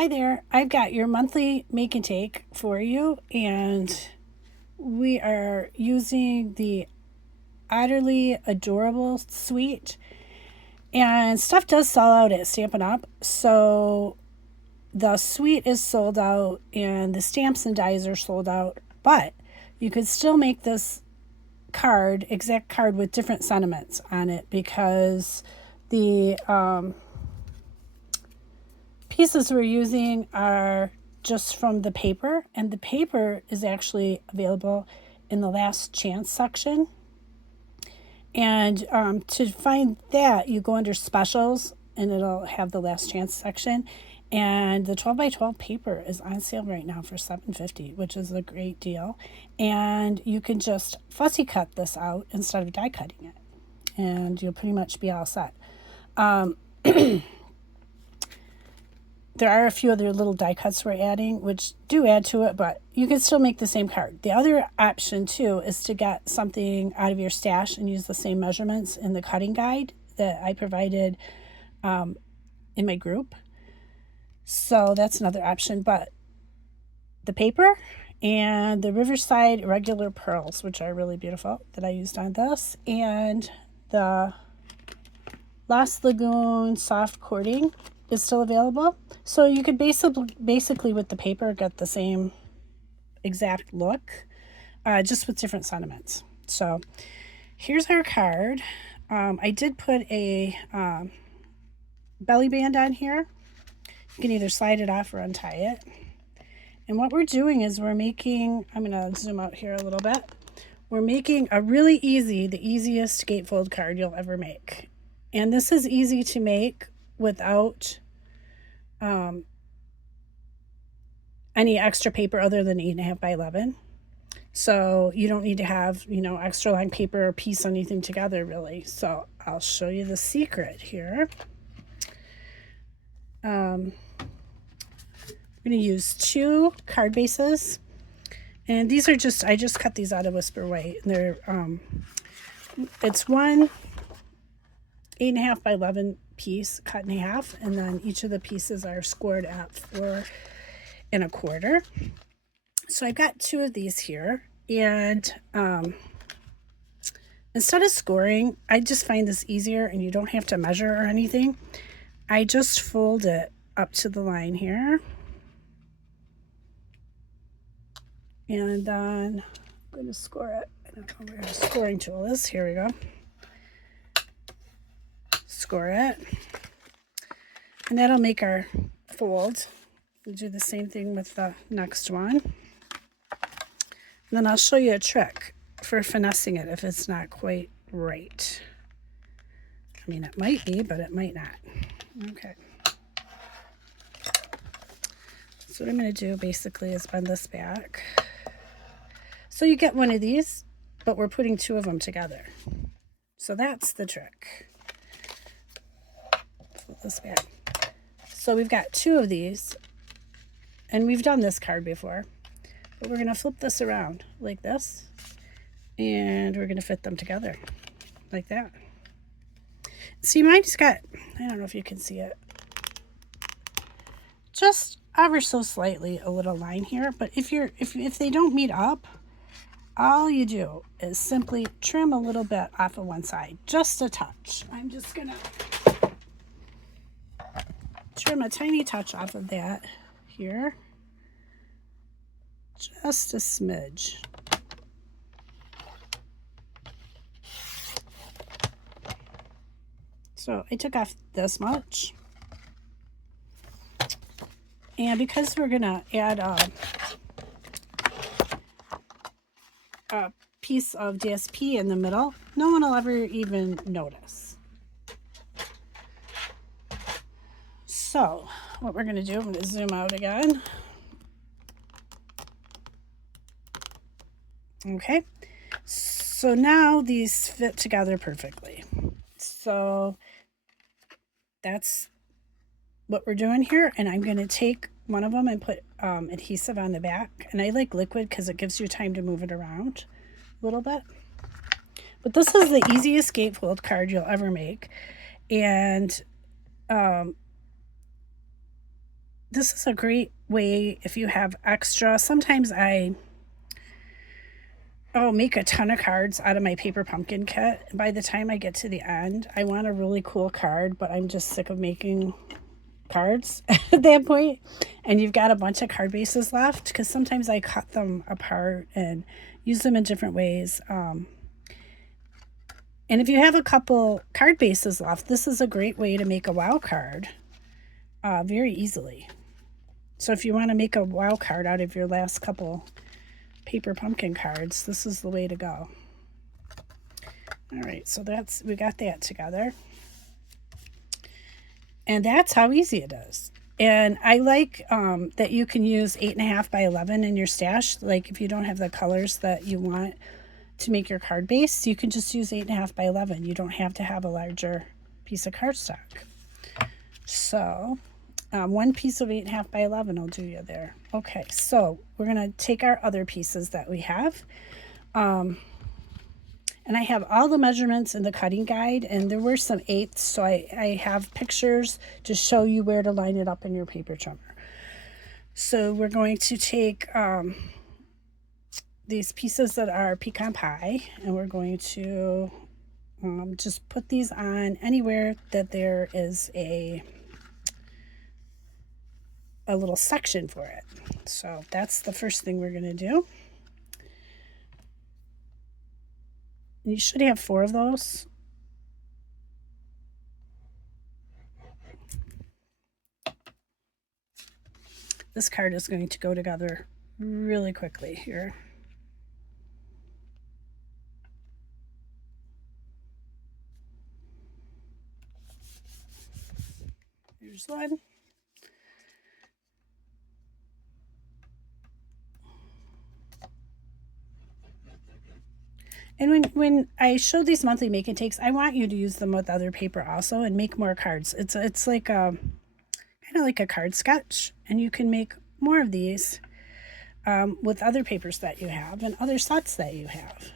Hi there, I've got your monthly make and take for you, and we are using the Utterly Adorable suite. And stuff does sell out at Stampin' Up, so the suite is sold out and the stamps and dies are sold out, but you could still make this exact card with different sentiments on it because the pieces we're using are just from the paper, and the paper is actually available in the last chance section. And to find that, you go under specials and it'll have the last chance section. And the 12 by 12 paper is on sale right now for $7.50, which is a great deal. And you can just fussy cut this out instead of die cutting it, and you'll pretty much be all set. There are a few other little die cuts we're adding, which do add to it, but you can still make the same card. The other option, too, is to get something out of your stash and use the same measurements in the cutting guide that I provided in my group. So that's another option. But the paper and the Riverside regular pearls, which are really beautiful, that I used on this, and the Lost Lagoon soft cording is still available. So you could basically with the paper get the same exact look, just with different sentiments. So here's our card. I did put a belly band on here. You can either slide it off or untie it. And what we're doing is we're making, I'm going to zoom out here a little bit. We're making a really easy, the easiest gatefold card you'll ever make. And this is easy to make without any extra paper other than 8.5 by 11. So you don't need to have, extra long paper or piece anything together really. So I'll show you the secret here. I'm going to use 2 card bases, and these are I just cut these out of Whisper White. And they're it's one 8.5 by 11 piece cut in half, and then each of the pieces are scored at 4 1/4. So I've got 2 of these here, and instead of scoring, I just find this easier, and you don't have to measure or anything. I just fold it up to the line here, and then I'm going to score it. I don't know where the scoring tool is. Here we go. Score it, and that'll make our fold. We'll do the same thing with the next one, and then I'll show you a trick for finessing it if it's not quite right. I mean, it might be, but it might not. Okay, so what I'm going to do basically is bend this back so you get one of these, but we're putting 2 of them together. So that's the trick. Flip this back. So we've got 2 of these, and we've done this card before, but we're going to flip this around like this, and we're going to fit them together like that. See, mine's got, I don't know if you can see it, just ever so slightly a little line here, but if they don't meet up, all you do is simply trim a little bit off of one side, just a touch. I'm just gonna trim a tiny touch off of that here, just a smidge. So I took off this much, and because we're gonna add a piece of DSP in the middle, no one will ever even notice. So what we're gonna do, I'm gonna zoom out again. Okay, so now these fit together perfectly. So that's what we're doing here, and I'm going to take one of them and put adhesive on the back, and I like liquid because it gives you time to move it around a little bit. But this is the easiest gatefold card you'll ever make, and this is a great way if you have extra. Sometimes I make a ton of cards out of my paper pumpkin kit. By the time I get to the end, I want a really cool card, but I'm just sick of making cards at that point. And you've got a bunch of card bases left because sometimes I cut them apart and use them in different ways. And if you have a couple card bases left, this is a great way to make a wow card very easily. So if you want to make a wow card out of your last couple paper pumpkin cards, this is the way to go. All right, so we got that together. And that's how easy it is. And I like that you can use 8.5 by 11 in your stash. Like if you don't have the colors that you want to make your card base, you can just use 8.5 by 11. You don't have to have a larger piece of cardstock. So one piece of 8.5 by 11 will do you there. Okay, so we're going to take our other pieces that we have. And I have all the measurements in the cutting guide, and there were some eighths, so I have pictures to show you where to line it up in your paper trimmer. So we're going to take these pieces that are pecan pie, and we're going to just put these on anywhere that there is a little section for it. So that's the first thing we're going to do. You should have 4 of those. This card is going to go together really quickly here. Here's one. And when I show these monthly make and takes, I want you to use them with other paper also and make more cards. It's like kind of like a card sketch, and you can make more of these with other papers that you have and other sets that you have.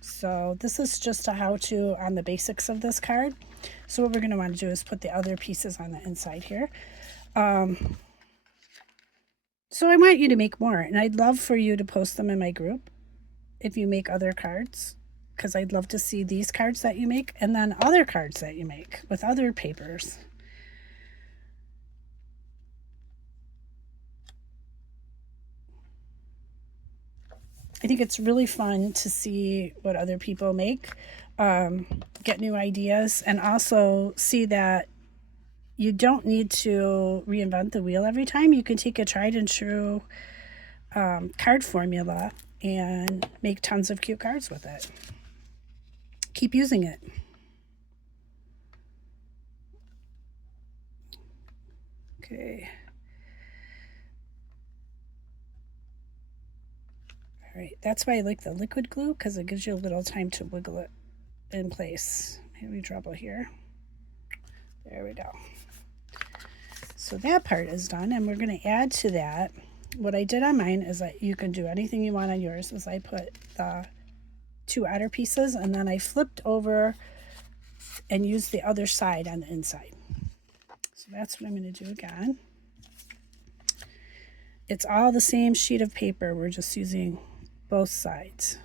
So this is just a how-to on the basics of this card. So what we're going to want to do is put the other pieces on the inside here. So I want you to make more, and I'd love for you to post them in my group if you make other cards, because I'd love to see these cards that you make and then other cards that you make with other papers. I think it's really fun to see what other people make, get new ideas, and also see that you don't need to reinvent the wheel every time. You can take a tried and true card formula and make tons of cute cards with it. Keep using it. Okay. All right, that's why I like the liquid glue, because it gives you a little time to wiggle it in place. Maybe trouble here. There we go. So that part is done, and we're going to add to that. What I did on mine is that you can do anything you want on yours, is I put the 2 outer pieces, and then I flipped over and used the other side on the inside. So that's what I'm going to do again. It's all the same sheet of paper. We're just using both sides.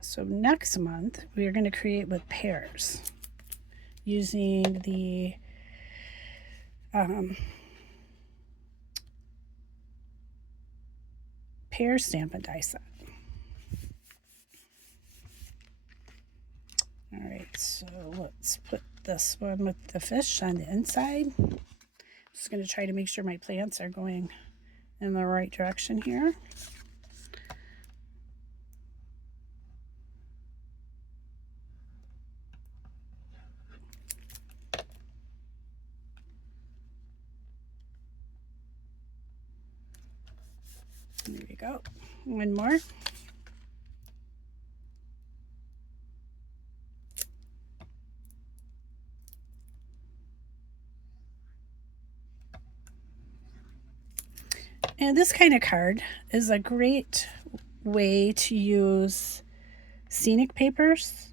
So next month, we are going to create with pears using the pear Stampin' Die set. All right, so let's put this one with the fish on the inside. I'm just going to try to make sure my plants are going in the right direction here. There we go. One more. And this kind of card is a great way to use scenic papers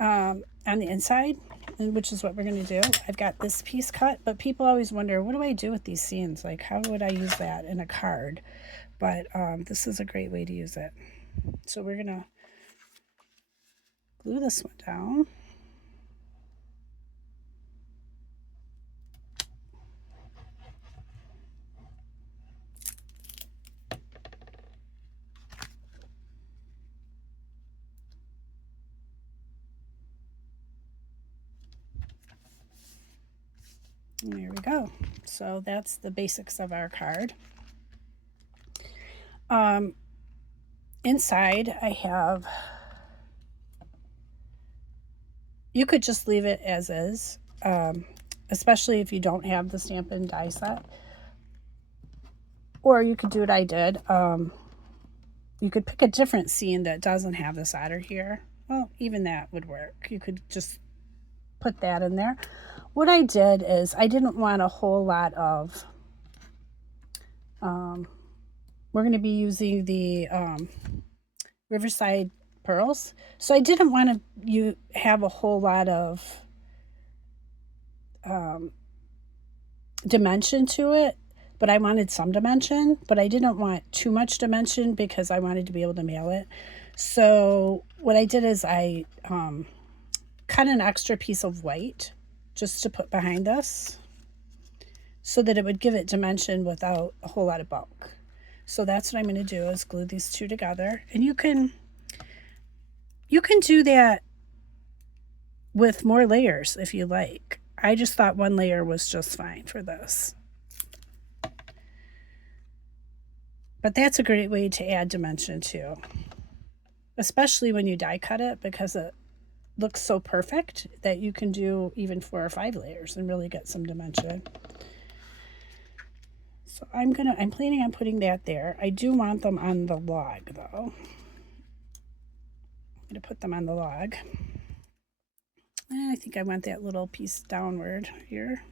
on the inside, which is what we're going to do. I've got this piece cut, but people always wonder, what do I do with these scenes? Like, how would I use that in a card? But this is a great way to use it. So we're going to glue this one down. And there we go. So that's the basics of our card. Inside I have, you could just leave it as is, especially if you don't have the Stampin' die set. Or you could do what I did. You could pick a different scene that doesn't have the solder here. Well, even that would work. You could just put that in there. What I did is I didn't want a whole lot of, we're going to be using the Riverside pearls. So I didn't want to have a whole lot of dimension to it, but I wanted some dimension, but I didn't want too much dimension because I wanted to be able to mail it. So what I did is I cut an extra piece of white just to put behind this so that it would give it dimension without a whole lot of bulk. So that's what I'm going to do, is glue these two together. And you can do that with more layers if you like. I just thought one layer was just fine for this. But that's a great way to add dimension too, especially when you die cut it, because it looks so perfect that you can do even 4 or 5 layers and really get some dimension. So I'm planning on putting that there. I do want them on the log though. I'm going to put them on the log. And I think I want that little piece downward here.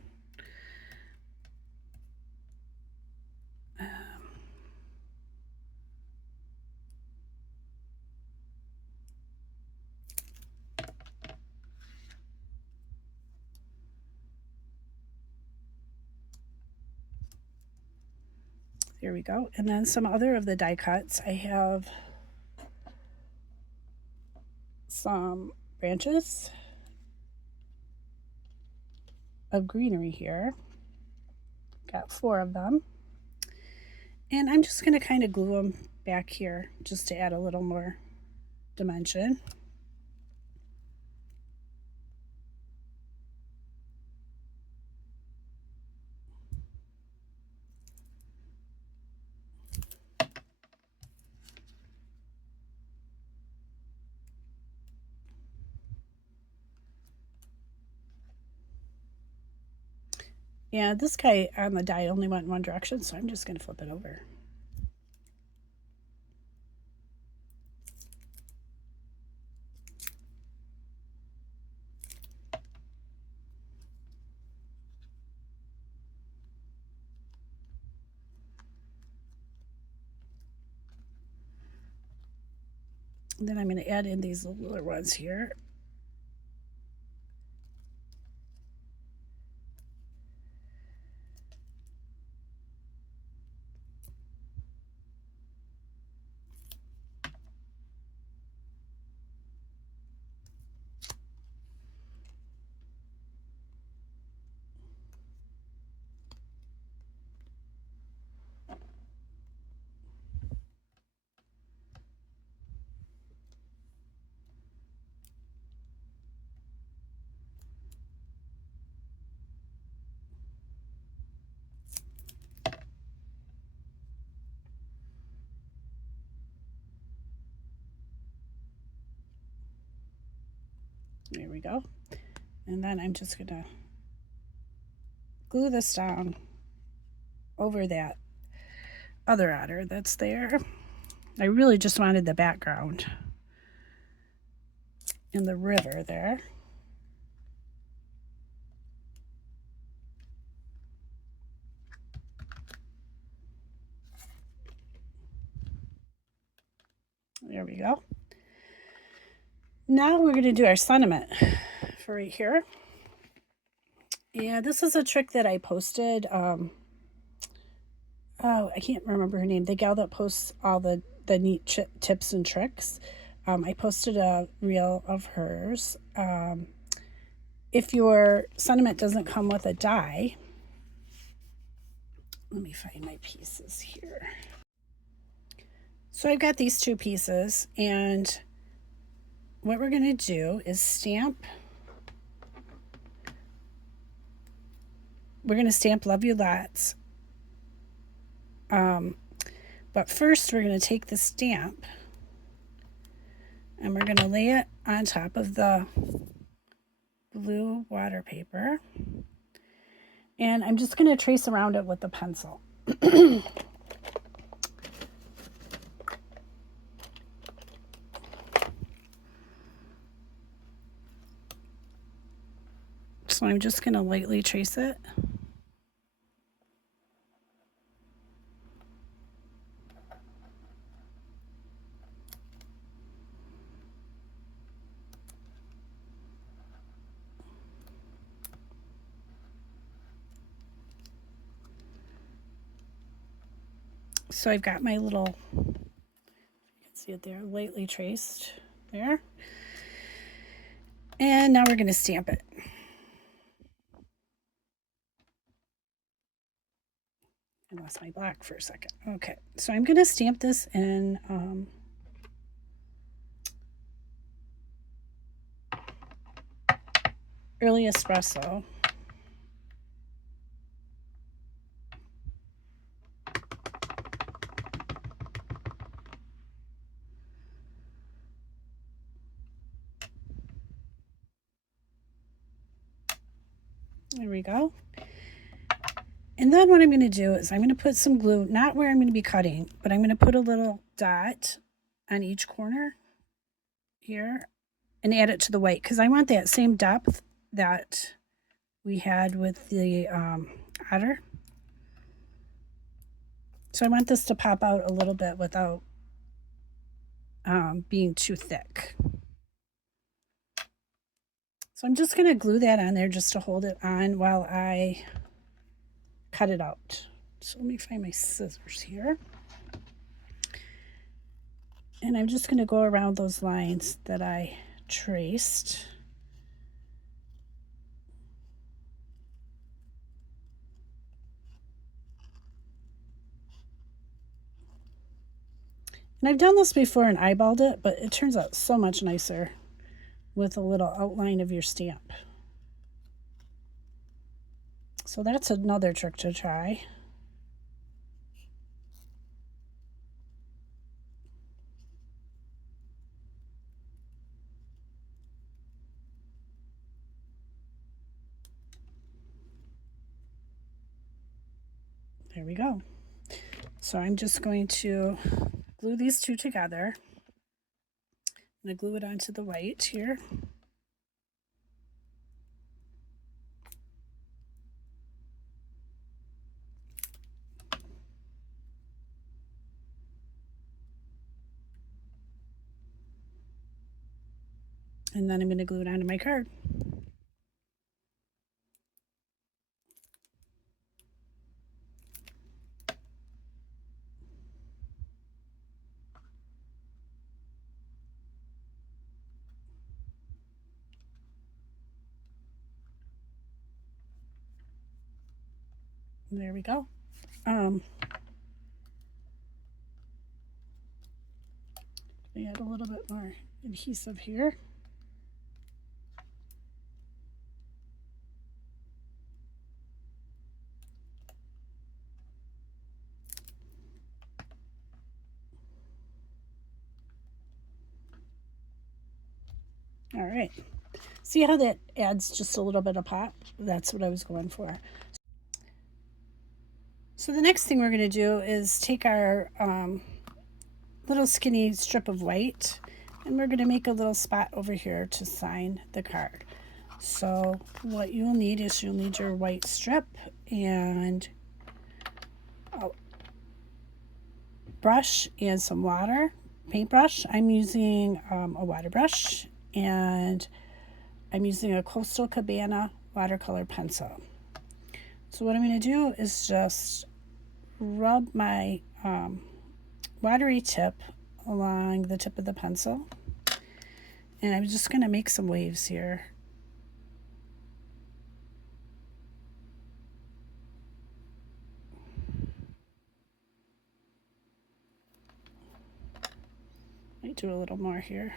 There we go. And then some other of the die cuts. I have some branches of greenery here. Got 4 of them. And I'm just going to kind of glue them back here just to add a little more dimension. Yeah, this guy on the die only went in one direction, so I'm just going to flip it over. And then I'm going to add in these littler ones here. There we go. And then I'm just going to glue this down over that other otter that's there. I really just wanted the background in the river there. There we go. Now we're going to do our sentiment for right here. And this is a trick that I posted. Oh, I can't remember her name. The gal that posts all the neat tips and tricks. I posted a reel of hers. If your sentiment doesn't come with a die, let me find my pieces here. So I've got these two pieces, and what we're going to do is stamp. We're going to stamp Love You Lots. But first we're going to take the stamp and we're going to lay it on top of the blue water paper. And I'm just going to trace around it with the pencil. So I'm just going to lightly trace it. So I've got my little, you can see it there, lightly traced there. And now we're going to stamp it. I lost my black for a second. Okay, so I'm going to stamp this in early espresso. There we go. And then what I'm going to do is I'm going to put some glue, not where I'm going to be cutting, but I'm going to put a little dot on each corner here and add it to the white because I want that same depth that we had with the otter. So I want this to pop out a little bit without being too thick. So I'm just going to glue that on there just to hold it on while I cut it out. So let me find my scissors here. And I'm just going to go around those lines that I traced. And I've done this before and eyeballed it, but it turns out so much nicer with a little outline of your stamp. So that's another trick to try. There we go. So I'm just going to glue these two together. I'm going to glue it onto the white here. And then I'm going to glue it onto my card. And there we go. We add a little bit more adhesive here. All right. See how that adds just a little bit of pop? That's what I was going for. So the next thing we're going to do is take our little skinny strip of white and we're going to make a little spot over here to sign the card. So what you'll need is you'll need your white strip and a brush and some water. paintbrush. I'm using a water brush, and I'm using a Coastal Cabana watercolor pencil. So what I'm going to do is just rub my watery tip along the tip of the pencil, and I'm just going to make some waves here. Might do a little more here.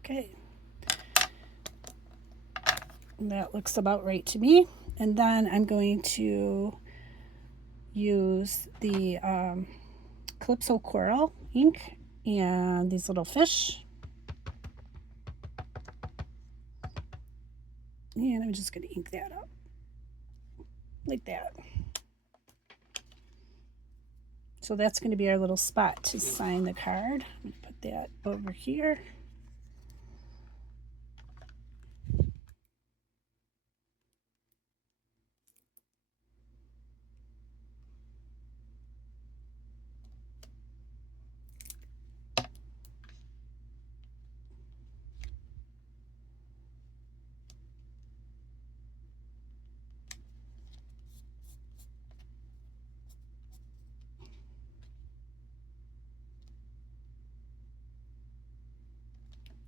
Okay. That looks about right to me. And then I'm going to use the Calypso Coral ink and these little fish. And I'm just going to ink that up like that. So that's going to be our little spot to sign the card. I'm going to put that over here.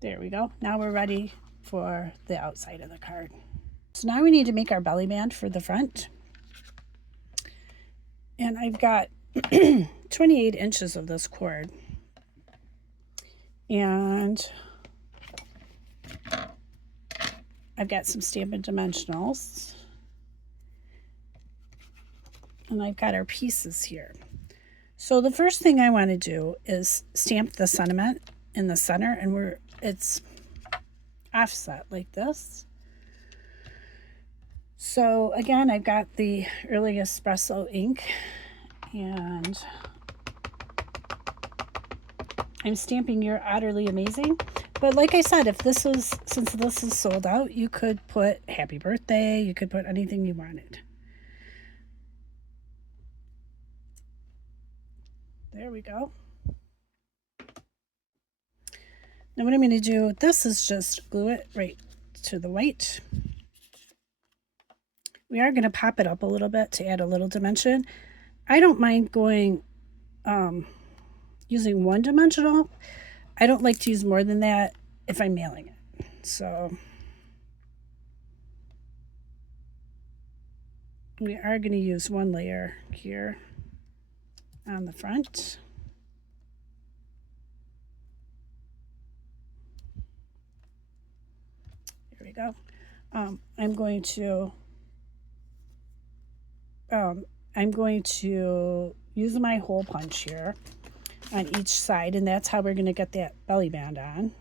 There we go. Now we're ready for the outside of the card. So now we need to make our belly band for the front. And I've got 28 inches of this cord. And I've got some Stampin' Dimensionals. And I've got our pieces here. So the first thing I want to do is stamp the sentiment in the center, and it's offset like this. So again, I've got the Early Espresso ink, and I'm stamping You're Utterly Amazing. But like I said, since this is sold out, you could put Happy Birthday, you could put anything you wanted. There we go. Now what I'm going to do with this is just glue it right to the white. We are going to pop it up a little bit to add a little dimension. I don't mind going using one dimensional. I don't like to use more than that if I'm mailing it. So we are going to use one layer here on the front. There we go. I'm going to use my hole punch here on each side, and that's how we're going to get that belly band on.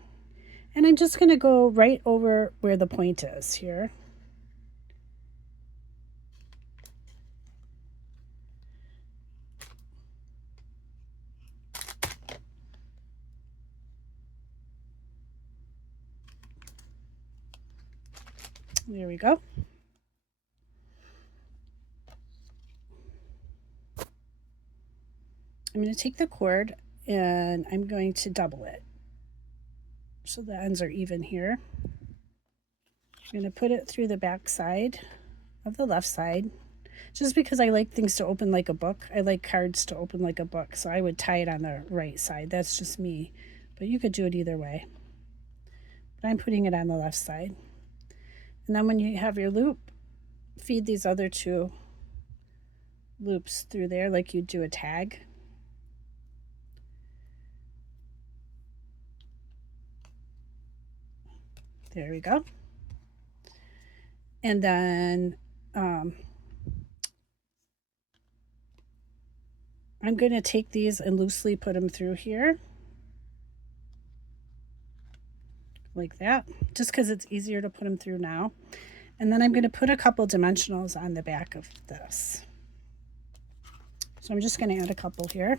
And I'm just going to go right over where the point is here. There we go. I'm going to take the cord and I'm going to double it so the ends are even here. I'm going to put it through the back side of the left side, just because I like things to open like a book. I like cards to open like a book, so I would tie it on the right side. That's just me, but you could do it either way. But I'm putting it on the left side. And then when you have your loop, feed these other two loops through there like you'd do a tag. There we go. And then I'm going to take these and loosely put them through here like that, just because it's easier to put them through now. And then I'm going to put a couple dimensionals on the back of this. So I'm just going to add a couple here.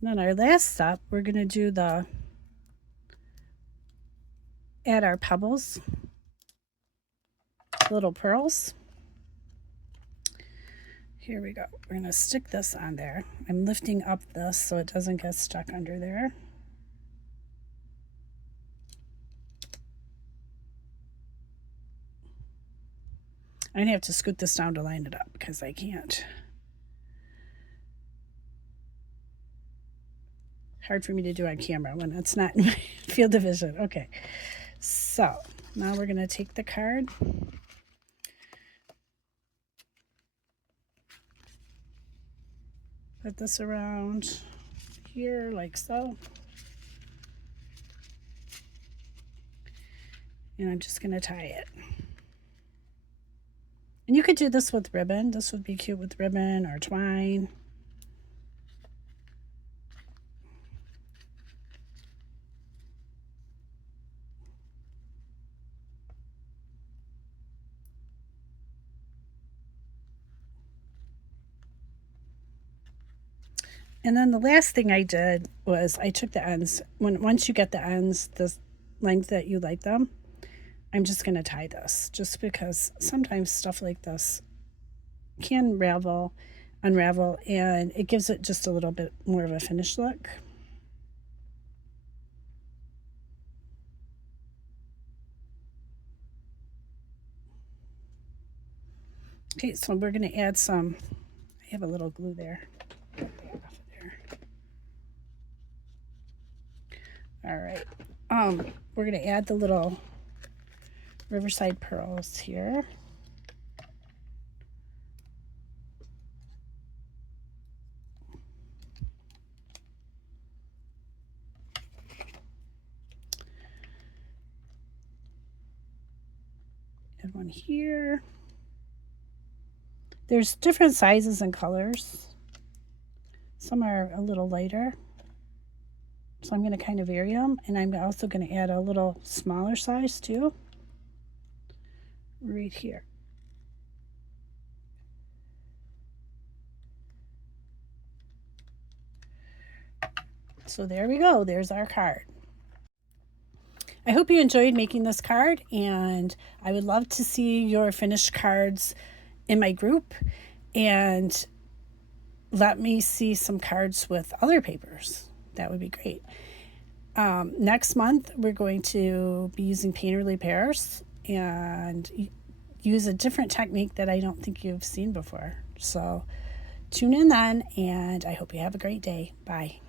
And then our last step, we're going to do add our pebbles, little pearls. Here we go. We're going to stick this on there. I'm lifting up this so it doesn't get stuck under there. I'm going to have to scoot this down to line it up because I can't. Hard for me to do on camera when it's not in my field of vision. Okay, so now we're going to take the card. Put this around here like so. And I'm just going to tie it. And you could do this with ribbon. This would be cute with ribbon or twine. And then the last thing I did was I took the ends. Once you get the ends the length that you like them, I'm just going to tie this, just because sometimes stuff like this can unravel, and it gives it just a little bit more of a finished look. Okay, so we're going to add some, I have a little glue there. All right, we're going to add the little Riverside pearls here. Add one here. There's different sizes and colors. Some are a little lighter. So I'm going to kind of vary them, and I'm also going to add a little smaller size too, right here. So there we go. There's our card. I hope you enjoyed making this card, and I would love to see your finished cards in my group, and let me see some cards with other papers. That would be great. Next month, we're going to be using painterly pairs and use a different technique that I don't think you've seen before. So tune in then, and I hope you have a great day. Bye.